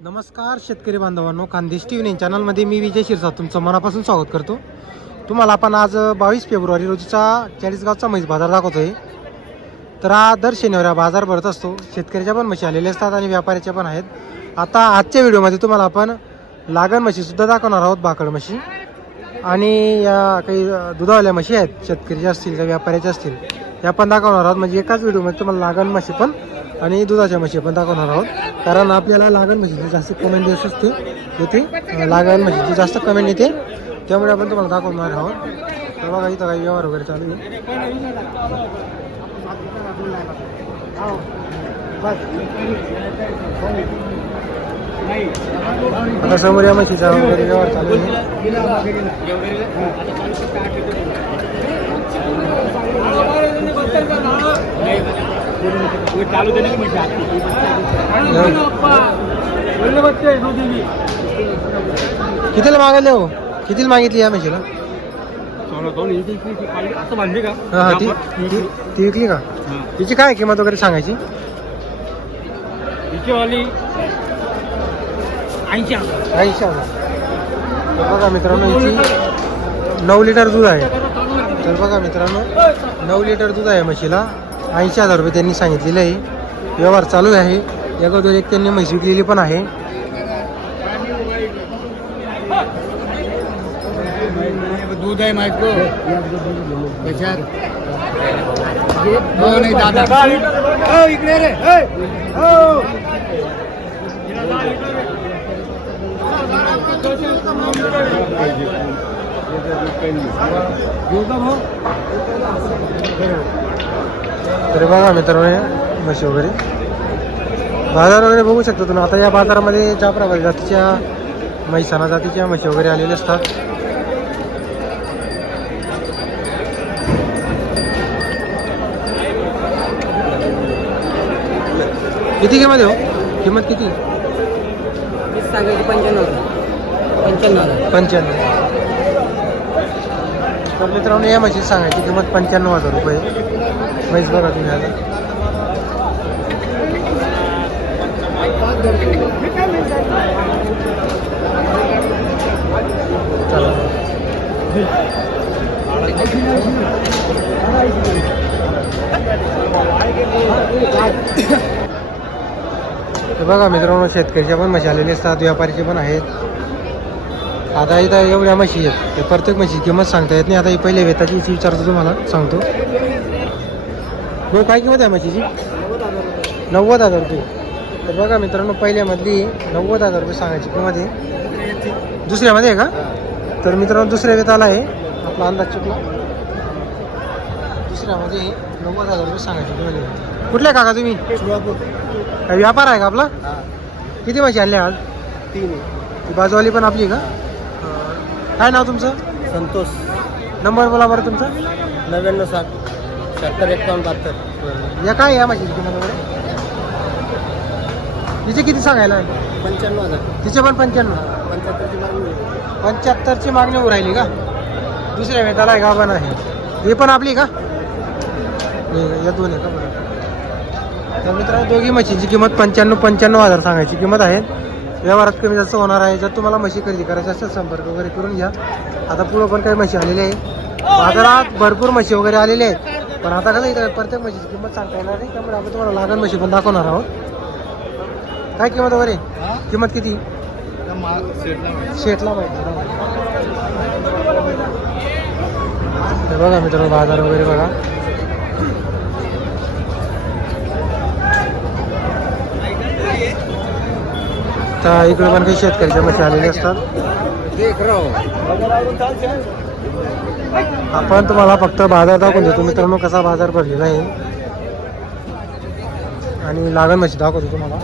नमस्कार शेतकरी बांधवांनो खानदेश टी व्ही चॅनलमध्ये मी विजय शिरसा तुमचं मनापासून स्वागत करतो. तुम्हाला आपण आज बावीस फेब्रुवारी रोजीचा चाळीसगावचा म्हैस बाजार दाखवतोय. तर हा दर शनिवारी हा बाजार भरत असतो. शेतकऱ्याच्या पण म्हशी आलेल्या असतात आणि व्यापाऱ्याच्या पण आहेत. आता आजच्या व्हिडिओमध्ये तुम्हाला आपण लागण म्हशीसुद्धा दाखवणार आहोत भाकड म्हशी. आणि या काही दुधावाल्या म्हशी आहेत शेतकरीच्या असतील त्या व्यापाऱ्याच्या असतील त्या पण दाखवणार आहोत. म्हणजे एकाच व्हिडिओमध्ये तुम्हाला लागण म्हशी पण आणि दुधाच्या म्हशी पण दाखवणार आहोत. कारण आपल्याला लागण म्हशीची जास्त कमेंट येत असते येथे लागण म्हशीची जास्त कमेंट येते त्यामुळे आपण तुम्हाला दाखवणार आहोत. तर बघा इथं काही व्यवहार वगैरे चालू आहे. हो. आता समोर या म्हशीचा वगैरे व्यवहार चालू आहे. कितीला मागायले हो? कितीला मागितली या म्हशीला? असं बांधली का हा ती ती विकली का? तिची काय किंमत वगैरे सांगायची? हिची वाली ऐंशी ऐंशी हजार. तर बघा मित्रांनो हिची नऊ लिटर दूध आहे. तर बघा मित्रांनो नऊ लिटर दूध आहे म्हशीला. ऐंशी हजार रुपये त्यांनी सांगितलेले आहे. व्यवहार चालू आहे. या अगोदर एक त्यांनी म्हैस विकलेली पण आहे. दूध आहे माहीत त्याच्यात हो नाही दादा हो इकडे रे हो तरी बघा मित्रांनो या म्हशी वगैरे. बाजार वगैरे बघू शकतो तुम्ही. आता या बाजारामध्ये ज्या प्रकारे जातीच्या म्हैसाणा जातीच्या म्हशी वगैरे आलेल्या असतात. किती किंमत हो? किंमत किती? पंच्याण्णव. पंच्याण्णव. पंच्याण्णव. तर मित्रांनो या म्हशी सांगायची किंमत पंच्याण्णव हजार रुपये. म्हैस बघा तुम्ही आता. बघा मित्रांनो शेतकरीच्या पण म्हशी आलेले असतात व्यापारीचे पण आहेत. आता इथं एवढ्या म्हशी आहेत. ते प्रत्येक म्हशी किंमत सांगता येत नाही. आता ही पहिले वेताची विचारतो तुम्हाला. सांगतो. काय किंमत आहे म्हशीची? नव्वद हजार रुपये. तर बघा मित्रांनो पहिल्यामधली नव्वद हजार रुपये सांगायची किंमत आहे. दुसऱ्यामध्ये आहे का? तर मित्रांनो दुसऱ्या वेताला आहे. आपला अंदाज चुकला. दुसऱ्यामध्ये नव्वद हजार रुपये सांगायची किंमत आहे. कुठले काका तुम्ही? काय व्यापार आहे का आपला? किती म्हशी आणल्या आज? तीन. ती बाजूवाली पण आपली का? काय नाव तुमचं? संतोष. नंबर बोला बरं तुमचा. नव्याण्णव सात. शहात्तर एकावन्न बहात्तर. या काय या माझी किंमत वगैरे तिचे किती सांगायला? पंच्याण्णव हजार. तिचे पण पंच्याण्णव. पंच्याहत्तरची मागणी पंच्याहत्तरची मागणी होऊ राहिली का? दुसऱ्या वेताला आहे गाभण आहे. हे पण आपली का? नाही, या दोन आहे का बरं तर मित्रांनो दोघी म्हशींची किंमत पंच्याण्णव पंच्याण्णव हजार सांगायची किंमत आहे. व्यवहारात कमी जास्त होणार आहे. जर तुम्हाला म्हशी खरेदी करायची असेल संपर्क वगैरे करून घ्या. आता पुढं पण काही म्हशी आलेल्या आहे. बाजारात भरपूर म्हशी वगैरे आलेल्या आहेत. पण आता कसं इथं प्रत्येक म्हशीची किंमत सांगता येणार नाही. त्यामुळे आपण तुम्हाला लागण म्हशी पण दाखवणार आहोत. काय किंमत वगैरे? किंमत किती? शेटला माहिती. बघा मित्रांनो बाजार वगैरे बघा. आता इकडे पण काही शेतकऱ्याच्या म्हशी आलेले असतात. आपण तुम्हाला फक्त बाजार दाखवून देतो. मित्रांनो कसा बाजार भरलेला आहे. आणि लागण म्हशी दाखवतो तुम्हाला.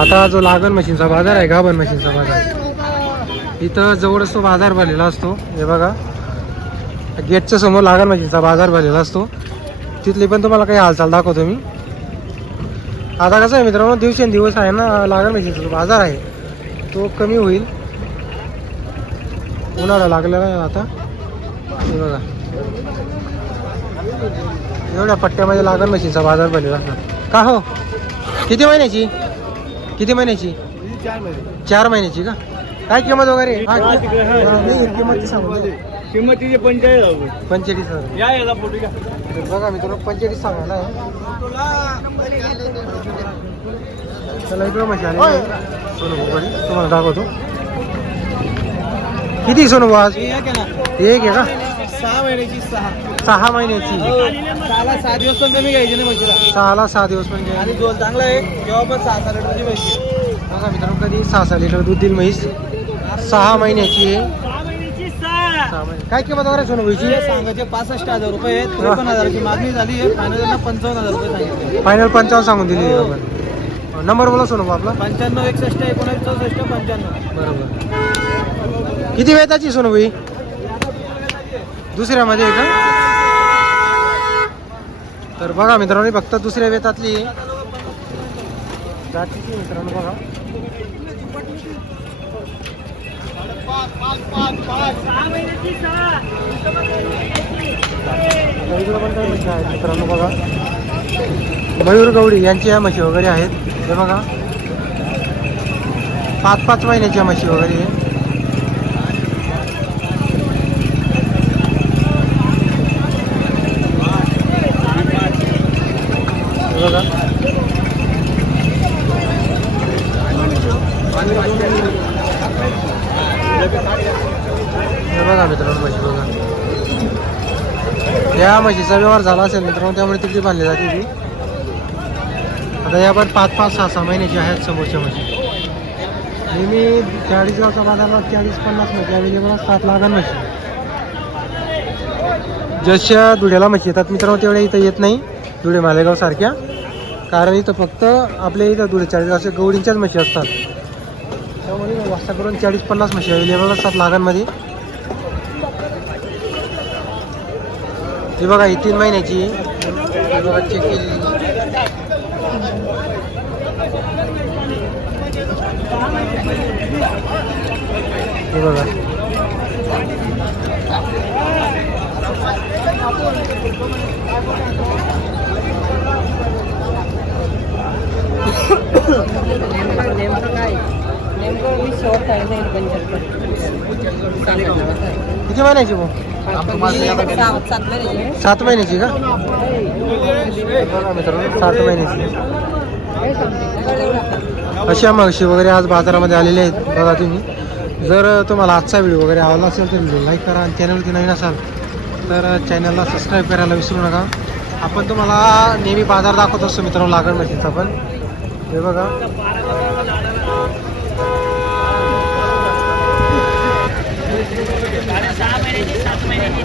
आता जो लागण मशीनचा बाजार आहे गाभण मशीनचा बाजार इथं जवळच तो बाजार भरलेला असतो. हे बघा. गेटच्या समोर लागण मशीनचा बाजार भरलेला असतो. तिथली पण तुम्हाला काही हालचाल दाखवतो मी. आता कसं आहे मित्रांनो दिवसेंदिवस आहे ना लागण मशीनचा बाजार आहे. तो कमी होईल. उन्हाळा लागलेला आहे आता. बघा. एवढ्या पट्ट्यामध्ये लागण म्हशीचा बाजार भरलेला असणार का हो? किती महिन्याची? किती महिन्याची? चार महिन्याची का? काय किंमत वगैरे? किंमत सांगू किंमत सांगू किंमतीचे पंचेचाळीस हजार पंचेचाळीस हजार या याला फोटो घ्या. तर बघा मी तुला पंचेचाळीस सांगायला आहे. चला इकडं म्हशी आली. सोनू भाऊ तुम्हाला दाखवतो. किती सोनू भाऊ आज? एक आहे का? सहा महिन्याची सहा. सहा महिन्याची. सहाला सहा दिवस पण कमी घ्यायचे नाही म्हशीला. सहाला सहा दिवस म्हणजे आणि दोन चांगला आहे. जेव्हा पण सहा सहा लिटरची म्हशी. बघा मित्रांनो कधी सहा सहा लिटर दूध देईल म्हैस? सहा महिन्याची आहे. काय किंमत वगैरे सोनू? भाईची हे सांगायचे पासष्ट हजार रुपये आहेत त्रेपन्न हजाराची मागणी झाली आहे फायनल त्यांना पंचावन्न हजार रुपये सांगितले. फायनल पंचावन्न सांगून दिली आपण. नंबर बोला सोनू भाऊ आपला. पंच्याण्णव एकसष्ट एकोणीस चौसष्ट पंच्याण्णव. बरोबर. किती वेताची सोनू भाई? दुसऱ्यामध्ये आहे का? तर बघा मित्रांनो फक्त दुसऱ्या वेतातली आहे. जातीची मित्रांनो बघा. पण काही म्हशी आहेत मित्रांनो बघा मयूर गवडी यांच्या म्हशी वगैरे आहेत. हे बघा. पाच पाच महिन्याच्या म्हशी वगैरे आहे. हे बघा हे बघा मित्रांनो म्हशी बघा या म्हशीचा व्यवहार झाला असेल मित्रांनो त्यामुळे तिकडे बांधली जाते ती. आता या पण पाच पाच सहा सहा महिन्याची आहेत समोरच्या म्हशी. नेहमी चाळीसगावच्या बाजारात चाळीस पन्नास म्हशी अवेलेबल असतात लागण म्हशी. जशा धुळ्याला म्हशी येतात मित्रांनो तेवढ्या इथं येत नाही. धुळे मालेगाव सारख्या. कारण इथं फक्त आपल्या इथं धुळे चाळीसगावच्या गवडींच्याच म्हशी असतात. त्यामुळे वास्ता करून चाळीस पन्नास म्हशी अवेलेबल असतात लागांमध्ये हे बघा ही तीन महिन्याची. बघा चेक केली. हे बघा. काय किती महिन्याची भाऊ सात महिन्याची का? मित्रांनो सात महिन्याची. अशा म्हशी वगैरे आज बाजारामध्ये आलेले आहेत. बघा तुम्ही. जर तुम्हाला आजचा व्हिडिओ वगैरे आवडला असेल तर लाईक करा आणि चॅनलवरती नवीन असाल तर चॅनलला सबस्क्राईब करायला विसरू नका. आपण तुम्हाला नेहमी बाजार दाखवत असतो मित्रांनो लागण म्हशीचा पण. हे बघा. महिन्याची सात महिन्याची